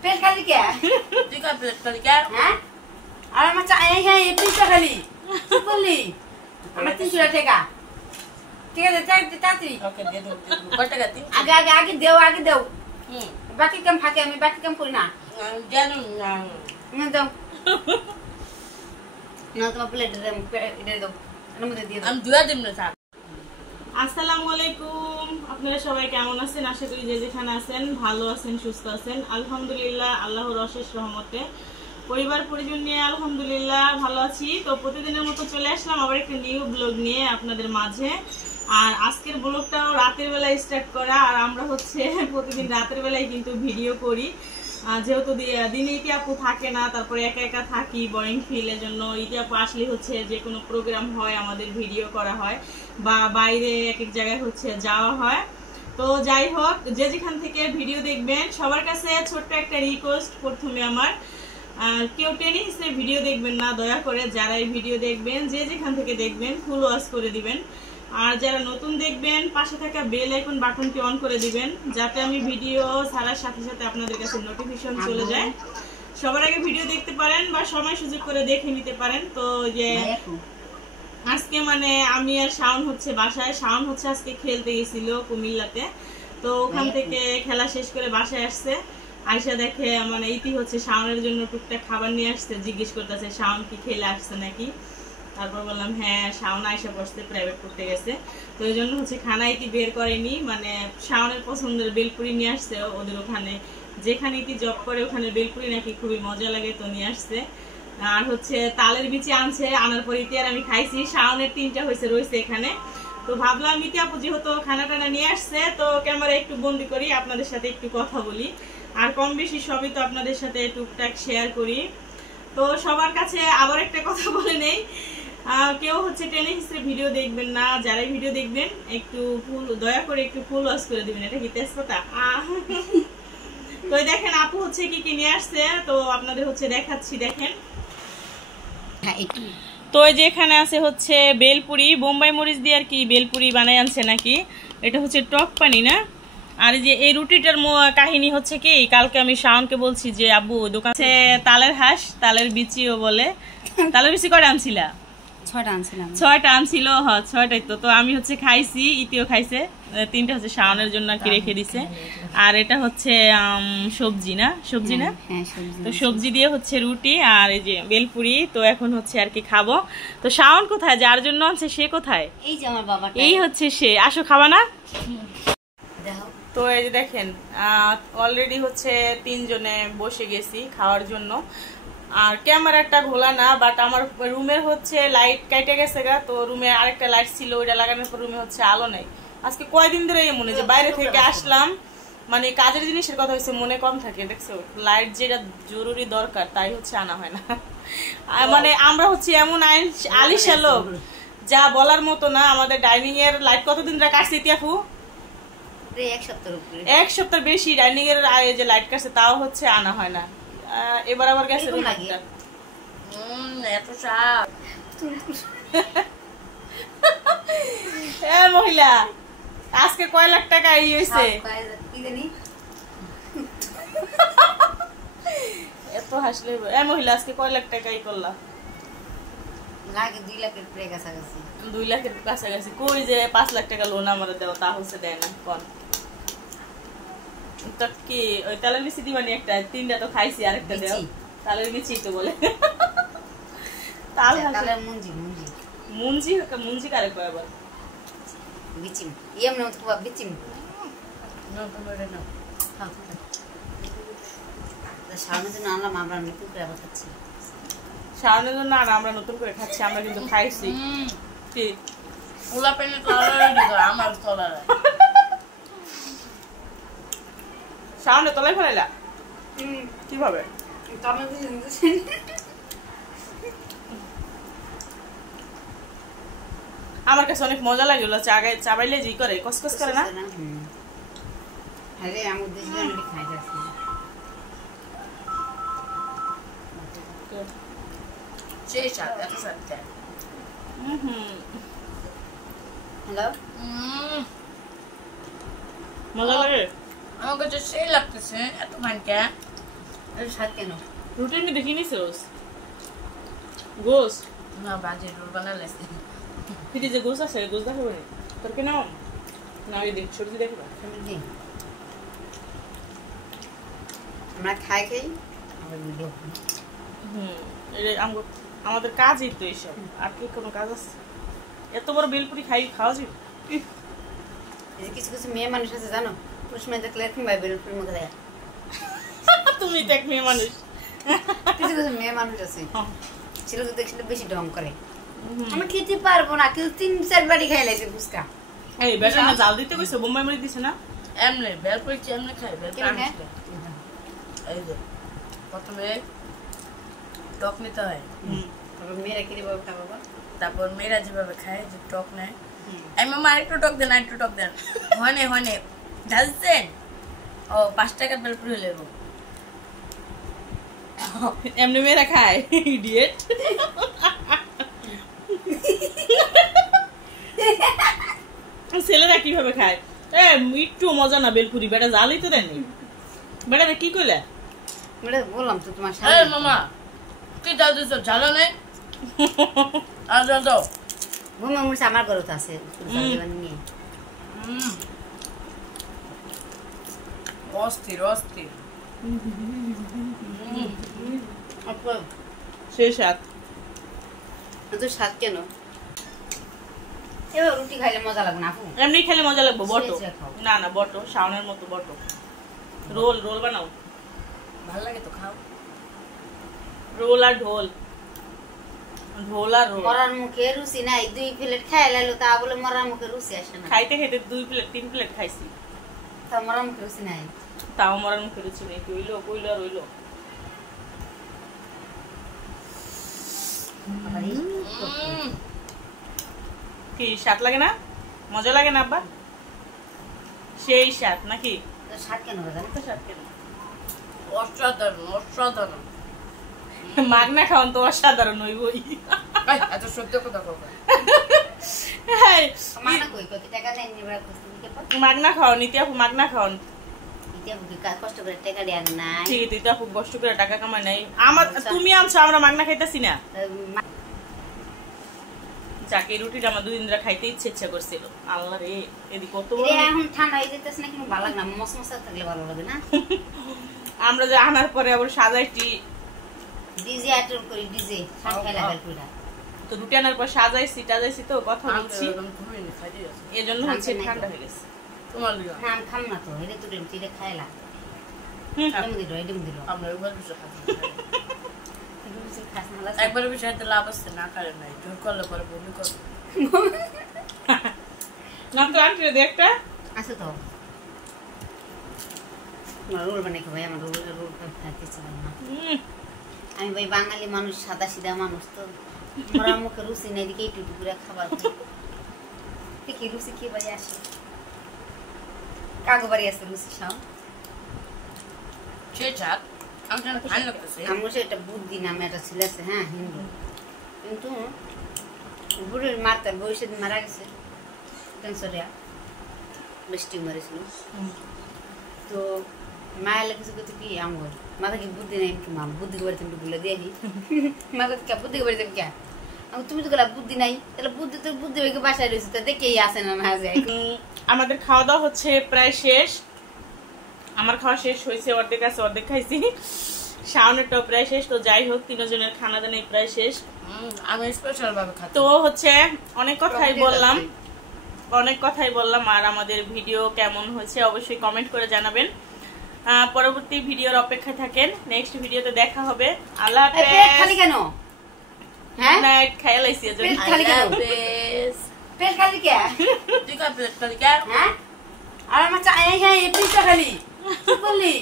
Plate খালি কে তুই কা প্লেট খালি কে হ্যাঁ আর আমার চা এই হ্যাঁ এই প্লেট খালি কি বললি আমার 300 টাকা ঠিক আছে তাড়াতাড়ি ওকে দে দে কত টাকা দিন আগে দেও বাকি কাম ফাঁকে আমি বাকি কাম করি না জানো না দাও না তোমার প্লেট এটা দাও মধ্যে দিয়ে দাও আমি দুয়া দিন না স্যার আসসালামু আলাইকুম আপনারা সবাই কেমন আছেন আশা করি যে যেখানে আছেন ভালো আছেন সুস্থ আছেন আলহামদুলিল্লাহ আল্লাহর অশেষ রহমতে পরিবার পরিজন নিয়ে আলহামদুলিল্লাহ ভালো আছি তো প্রতিদিনের মতো চলে আসলাম আবার একটা নিউ ব্লগ নিয়ে আপনাদের মাঝে আর আজকের ব্লগটাও রাতের বেলায় স্টার্ট করা আর আমরা হচ্ছে প্রতিদিন রাতের বেলায় কিন্তু ভিডিও করি যেহেতু দিনে ইতি আপু থাকে না তারপরে একা একা থাকি বোরিং ফিল এর জন্য ইতি আপু আসলে হচ্ছে যে কোনো প্রোগ্রাম হয় আমাদের ভিডিও করা হয় বা বাইরে এক এক জায়গায় হচ্ছে যাওয়া হয় তো যাই হোক যে যেখান থেকে ভিডিও দেখবেন সবার কাছে ছোট্ট একটা রিকোয়েস্ট প্রথমে আমার কেউ টেনে হিসেবে ভিডিও দেখবেন না দয়া করে যারা এই ভিডিও দেখবেন যে যেখান থেকে দেখবেন ফুল ওয়াচ করে দিবেন আর যারা নতুন দেখবেন পাশে থাকা বেল আইকন বাটনটি অন করে দিবেন যাতে আমি ভিডিও ছাড়ার সাথে সাথে আপনাদের কাছে নোটিফিকেশন চলে যায় সবার আগে ভিডিও দেখতে পারেন বা সময় সুযোগ করে দেখে নিতে পারেন তো যে আজকে মানে আমি আর শাওন হচ্ছে বাসায় শাওন হচ্ছে আজকে খেলতে গেছিল কুমিল্লাতে তো ওখান থেকে খেলা শেষ করে বাসায় আসছে আয়শা দেখে মানে ইতি হচ্ছে শাওনের জন্য টুকটাক খাবার নিয়ে আসছে জিজ্ঞেস করতেছে শাওন কি খেলে আসছে নাকি তারপর বললাম হ্যাঁ শাওন আয়শা বসতে প্রাইভেট করতে গেছে তো এই জন্য হচ্ছে খানা ইতি বের করেনি মানে শাওনের পছন্দের বেলপুরি নিয়ে আসছে ওদের ওখানে যেখানে ইতি জব করে ওখানে বেলপুরি নাকি খুবই মজা লাগে তো নিয়ে আসছে আর হচ্ছে তালের বিচি আনছে আনার পর ইতি আর আমি খাইছি শাওনের 3টা হয়েছে রয়েছে এখানে তো ভাবলাম ইতি আপু যেহেতু খানা টানা নিয়ে আসছে তো ক্যামেরা একটু বন্দি করি আপনাদের সাথে একটু কথা বলি আর কম বেশি সবই তো আপনাদের সাথে টুকটাক শেয়ার করি তো সবার কাছে আবার একটা কথা বলে নেই কেউ হচ্ছে টেনে হিসেবে ভিডিও দেখবেন না যারা ভিডিও দেখবেন একটু ফুল দয়া করে একটু ফুল ওয়াচ করে দিবেন এটা কি তেজপাতা তো দেখেন আপু হচ্ছে কি কি নিয়ে আসছে তো আপনাদের হচ্ছে দেখাচ্ছি দেখেন তো এই যে এখানে আছে হচ্ছে বেলপুরি বোম্বাই মরিচ দিয়ে আর কি বেলপুরি বানাই আনছে নাকি এটা হচ্ছে টক পানি না আর এই যে এই রুটিটার কাহিনী হচ্ছে কি কালকে আমি শাওনকে বলছি যে আব্বু দোকানে তালের হাঁস তালের বিচিও বলে তালের বিচি কয়টা আনছিলা 6টা আনছিল হ্যাঁ 6টাই তো আমি হচ্ছে খাইছি ইতিও খাইছে 3টা হচ্ছে শাওনের জন্য আর কি রেখে দিছে আর এটা হচ্ছে সবজি না তো সবজি দিয়ে হচ্ছে রুটি আর এই যে বেলপুরি তো এখন হচ্ছে আর কি খাবো তো শাওন কোথায় যার জন্য আনছে সে কোথায় এই যে আমার বাবাটা এই হচ্ছে সে আসো খাবা না তো এই যে দেখেন অলরেডি হচ্ছে 3 জনে বসে গেছি খাওয়ার জন্য আর ক্যামেরাটা ঘোলা না বাট আমার রুমের হচ্ছে লাইট কেটে গেছে গা তো রুমে আরেকটা লাইট ছিল ওইটা লাগানোর পর রুমে হচ্ছে আলো নাই আজকে কয়দিন ধরে এই মনে যে বাইরে থেকে আসলাম মানে কাজের জিনিসের কথা হচ্ছে মনে কম থাকে দেখছো লাইট যেটা জরুরি দরকার তাই হচ্ছে আনা হয় না মানে আমরা হচ্ছে এমন আলিশা লোক যা বলার মতো না আমাদের ডাইনিং এর লাইট কতদিন ধরে কাটছে তিয়াফু এক সপ্তাহ বেশি ডাইনিং এর যে লাইট কাটছে তাও হচ্ছে আনা হয় না এবার আবার গেছে মহিলা আজকে কয় লাখ টাকা ই হয়েছে এত হাসলে মহিলা আজকে কয় লাখ টাকা ই করলা 2 লাখের কাছাকাছি কই যে 5 লাখ টাকা লোন আমার দেও তা হচ্ছে দেয় না কোন কি ওই তালের বিচি দিবানি একটা 3টা তো খাইছি আরেকটা দেও তালের বিচি তো বলে তালের মুঞ্জি কারে কয় আবার বিচি এমন তো বিচি না শাওনের জন্য আনলাম আমরা নতুন করে আবার খাচ্ছি শাওনের জন্য আর আমরা নতুন করে খাচ্ছি আমরা কিন্তু খাইছি কি ওলা পেলে তো আমার তলা শাওনে তলায় ফেলাইলা কিভাবে আমার কাছে অনেক মজা লাগে চাবাইলে জি করে কসকস করে না আরে আমি দেশে আমি খাই যাচ্ছি হ্যালো মজা লাগে আমার কাছে সেই লাগতেছে এত খানকে স্বাদ কেন? রুটির মধ্যে কি নিছিস? গোস না বাজে রোল বানালে ফ্রিজে গোস আছে, গোস দেখাবো নি তোর কেন? না ওই দেখ সবজি দেখবা। আমরা খাই আমার ভিডিও। আমাদের কাজই তো এইসব, আর কি কোনো কাজ আছে? এত বড় বেলপুরি খাওয়া যাবে? কিছু কিছু মেয়ে মানুষ আছে জানো, পুরুষ মেয়ে দেখলে এরকম ভাই বেলপুরির মুখে দেয়। তুমি তো এক মেয়ে মানুষ। কিছু কিছু মেয়ে মানুষ আছে ছেলে তো দেখলে বেশি ঢং করে। আমি খেতে পারবো না, কেউ 3-4 বাড়ি খাই লাইছে ফুচকা। এই বেটা না জাল দিতে কইছে, বোম্বাই মরি দিছে না? এমনি বেলপুরি এমনি খাই বেলপুরি। এই যে প্রথমে টক নিতে হয়, তারপর মেয়েরা কিভাবে খাবো, তারপর মেয়েরা যেভাবে খায় যে টক নেয়। এই মামা আরেকটু টক দেন, আরেকটু টক দেন। হনে ঝালছেন ও 5 টাকার বেলপুরি হলে এমনি মেয়েরা খায় ইডিয়েট। ছেলেরা কিভাবে খায়? একটু মজা না বেলপুরি, বেটা জালই তো দেননি। বেটা কি কইলে? বললাম তো তোমার সাথে। মামা কি জাল দিছো? ঝাল নেই আর জাল দাও। ঘুমে মুড়ছে আমার ঘরে তো আছে নিয়ে। অস্থির অস্থির সেই স্বাদ। এত স্বাদ কেন? এবার রুটি খাইলে মজা লাগবে না আপু? এমনি খেলে মজা লাগবে। বটো না না বটো, শাওনের মতো বটো। রোল বানাও, ভালো লাগে তো খাও। রোল আর ঢোল আর রোল। মরার মুখে রুচি নাই, 2 প্লেট খাই লাইলো তা বলে মরার মুখে রুচি আসে না। খাইতে 2 প্লেট 3 প্লেট খাইছি, তা মরার মুখে রুচি নাই। তাও মরার মুখে রুচি নেই। কইলো আর রইলো। কি স্বাদ লাগে না? মজা লাগে না আব্বা? সেই স্বাদ নাকি? স্বাদ কেন জানো তো? স্বাদ কেন? অসাধারণ। মাগনা খাওন তো অসাধারণ হইবই। এত সত্য কথা বলবো। মাগনা কই টাকা দেন নিবা কষ্ট মাগনা খাও নিতে আপু, মাগনা খাওন। কষ্ট করে টাকা দেন নাই। ঠিক আছে, আপু কষ্ট করে টাকা কামাই নাই। তুমি আনছো, আমরা মাগনা খাইতাছি না। যাকে রুটিটা আমার 2 দিন ধরে খাইতে ইচ্ছা করছিল। আল্লাহ রে, এদিকে কত বড় এখন ঠান্ডা হয়ে যেতেছে না, কিন্তু ভালো লাগে না। মসমসা থাকলে ভালো লাগে না। আমরা যে আনার পরে আবার সাজাইছি, ডিজে আইটেম করি, ডিজে সব খাইলা বেলপুরা। তো রুটি আনার পর সাজাইছি তো কথা বলছি, এজন্য হচ্ছে ঠান্ডা হয়ে গেছে। তোমার লিগা না আমি খাম না তো, এটা তো এটা খাইলা। এমন দিল আমরা একবার কিছু খাচ্ছি। খাস না লাগে। একবার বিষয়তে লাভ আছে না, কারণ নাই জোর করলে পরে বমি করবে। নাম তো আনতে দে একটা আছে তো। রোল বানাই ভাই, আমার রোল খাইতে ইচ্ছা করে না। আমি ভাই বাঙালি মানুষ, সাদা সিধা মানুষ তো, মরার মুখে রুচি নেই, এদিকে একটু করে খাবার কি রুচি কি ভাই আসে? কাগো বাড়ি আছে রুচি সব আমার একটা বুদ্ধি নামে একটা ছেলে আছে, হ্যাঁ হিন্দু, কিন্তু বুড়ির মাতার বয়সে মারা গেছে ক্যান্সারে, বৃষ্টি মরেছিল। তো মায়ের কিছু করতে কি আমার মাথা কি বুদ্ধি নেই, মা বুদ্ধি করে তুমি বলে দিয়ে মা কে বুদ্ধি করে দেবে কে? তুমি তো গেলা বুদ্ধি নাই, তাহলে বুদ্ধি হয়ে বাসায় রয়েছে, তা দেখেই আসে না না যায়। আমাদের খাওয়া দাওয়া হচ্ছে প্রায় শেষ। আমার খাওয়া শেষ হয়েছে, অর্ধেক আছে, অর্ধেক খাইছি। শাওনেরটাও প্রায় শেষ। তো যাই হোক, 3 জনের খানা দানা প্রায় শেষ। আমি স্পেশাল ভাবে খাচ্ছি। তো হচ্ছে অনেক কথাই বললাম, আর আমাদের ভিডিও কেমন হয়েছে অবশ্যই কমেন্ট করে জানাবেন। পরবর্তী ভিডিওর অপেক্ষায় থাকেন। নেক্সট ভিডিওতে দেখা হবে। আল্লাহ হাফেজ। পেট খালি কেন? হ্যাঁ নাইট খাইয়া লাইছি এজন্য। পেট খালি কেন? পেট খালি কে? তুই কা পেট খালি কে? হ্যাঁ আর আমার চা এই হ্যাঁ এই পিসটা খালি কি বললি?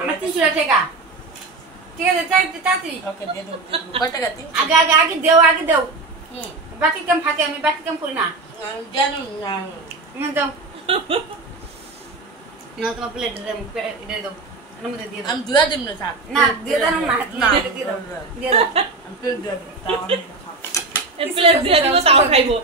আমার 300 টাকা ঠিক আছে, তাড়াতাড়ি ওকে দিয়ে দাও। কত টাকা দিন? আগে দেও। বাকি কাম ফাঁকে, আমি বাকি কাম করি না। জানো না না দাও না, তোমার প্লেট এটা দাও, এর মধ্যে দিয়ে দাও। আমি দুয়া দিম না থাক না দিয়ে দাও না, না দিয়ে দাও আমি প্লেট দিয়ে দাও, তাও আমি খাবো। প্লেট দিয়ে দিব, তাও খাইবো।